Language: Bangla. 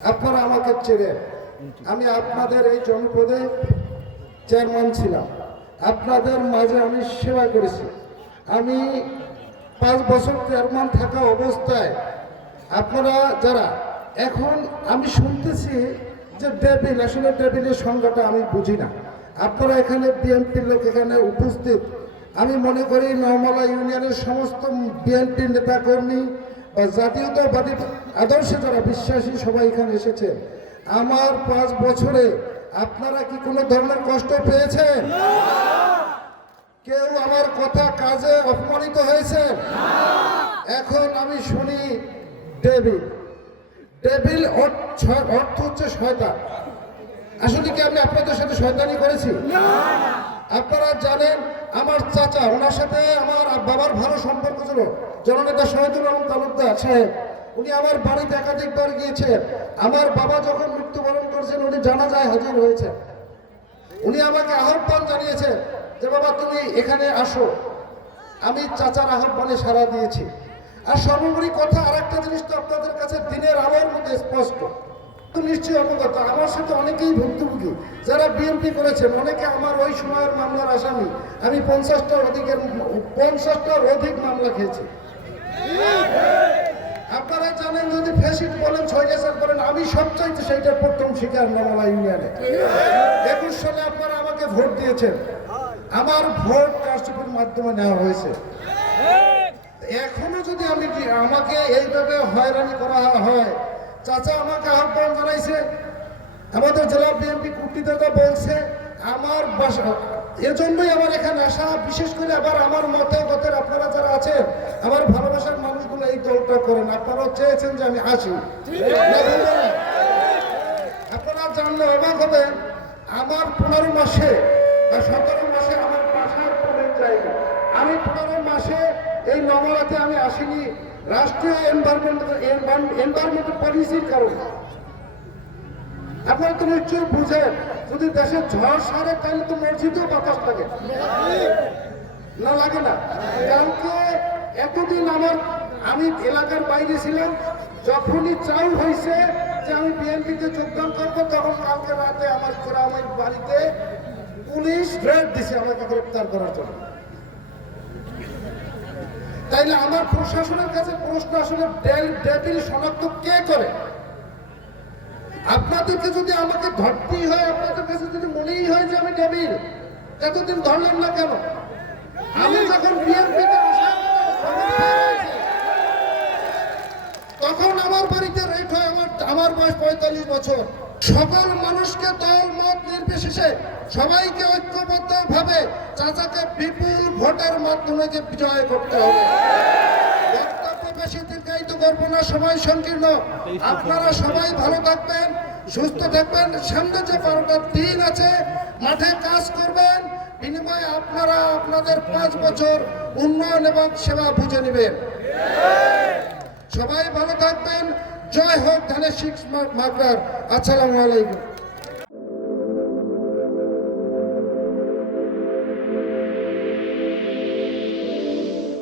আপনারা আমাকে চেনেন, আমি আপনাদের এই জনপদে চেয়ারম্যান ছিলাম, আপনাদের মাঝে আমি সেবা করেছি। আমি 5 বছর চেয়ারম্যান থাকা অবস্থায় আপনারা যারা এখন আমি শুনতেছি যে টেবিল, আসলে টেবিলের সংজ্ঞাটা আমি বুঝি না। আপনারা এখানে বিএনপির লোক এখানে উপস্থিত, আমি মনে করি নওমালা ইউনিয়নের সমস্ত বিএনপি নেতাকর্মী বা জাতীয়তাবাদী আদর্শে যারা বিশ্বাসী সবাই এখানে এসেছেন। আমার 5 বছরে আপনারা কি কোনো ধরনের কষ্ট পেয়েছেন? কেউ আমার কথা কাজে অপমানিত হয়েছে? এখন আমি শুনি টেবিল, টেবিল অর্থ হচ্ছে শয়তান। আসলে কি আমি আপনাদের সাথে শয়তানি করেছি? আপনারা জানেন আমার চাচা, ওনার সাথে আমার বাবার ভালো সম্পর্ক ছিল, জননেতা শহীদুল আলম তালুকদার সাহেব। উনি আমার বাড়িতে একাধিকবার গিয়েছেন। আমার বাবা যখন মৃত্যুবরণ করেছেন উনি জানাজায় হাজির হয়েছেন। উনি আমাকে আহ্বান জানিয়েছেন যে বাবা তুমি এখানে আসো। আমি চাচার আহ্বানে সাড়া দিয়েছি। আর সর্বোপরি কথা আর একটা জিনিস তো আপনাদের কাছে দিনের আলোর মধ্যে স্পষ্ট, তো নিশ্চয়ই অবগত। আমার সাথে অনেকেই ভুক্তভোগী যারা বিএনপি করেছেন, অনেকে আমার ওই সময়ের মামলার আসামি। আমি 50টার অধিক মামলা খেয়েছি। আপনারা জানেন যদি ফ্যাসিস্ট বলেন, ছয়জাসার বলেন, আমি সবচাইতে সেইটার প্রথম শিকার নওমালা ইউনিয়নে। 21 সালে আপনারা আমাকে ভোট দিয়েছেন, আমার ভোট কারচুপির মাধ্যমে নেওয়া হয়েছে। এখনো যদি আমাকে এইভাবে হয়রানি করা হয়, চাচা আমাকে আহ্বান জানাইছে, আমাদের জেলা বিএনপি কূটনীতিটা বলছে আমার বাসা, এজন্যই আমার এখানে আসা। বিশেষ করে আবার আমার মতে গতের আপনারা যারা আছেন, আমার ভালোবাসার মানুষগুলো এই দলটা করেন, আপনারাও চেয়েছেন যে আমি আসি। আপনারা জানলে অবাক হবেন, আমার 15 মাসে বা 17 মাসে আমার বাসার পরের জায়গা, আমি 15 মাসে এই নওমালাতে আমি আসিনি রাষ্ট্রীয় এনভায়রনমেন্টাল পলিসির কারণে। আপনারা তো নিশ্চয়ই বুঝেন, যদি দেশের ঝড় সারে তাহলে তো মসজিদেও বাতাস লাগে না, লাগে না? কালকে এতদিন আমি এলাকার বাইরে ছিলাম, যখনই চাউ হয়েছে যে আমি বিএনপিতে যোগদান করবো, তখন কালকে রাতে আমার গ্রামের বাড়িতে পুলিশ রেড দিছে আমাকে গ্রেপ্তার করার জন্য। তাইলে আমার প্রশাসনের কাছে প্রশ্ন, আসলে টেবিল শনাক্ত কে করে? আপনাদেরকে যদি আমাকে ধরতেই হয়, আপনাদের কাছে যদি মনেই হয় যে আমি টেবিল, এতদিন ধরলেন না কেন? আমি যখন বিএনপিতে আসার তখন আমার বাড়িতে রেট হয়, আমার বয়স 45 বছর। সকল মানুষকে দল মত নির্বিশেষে সবাইকে ঐক্যবদ্ধ ভাবে চাচাকে বিপুল ভোটের মাধ্যমে যে বিজয় করতে হবে। বক্তব্য বেশি দীর্ঘায়িত করবো না, সময় সংকীর্ণ। আপনারা সবাই ভালো থাকবেন, সুস্থ থাকবেন। সামনে যে 12টা দিন আছে, মাঠে কাজ করবেন, বিনিময়ে আপনারা আপনাদের 5 বছর উন্নয়ন এবং সেবা বুঝে নেবেন। সবাই ভালো থাকবেন। জয় হোক ধানের শীষ মার্কার। আসসালামু আলাইকুম।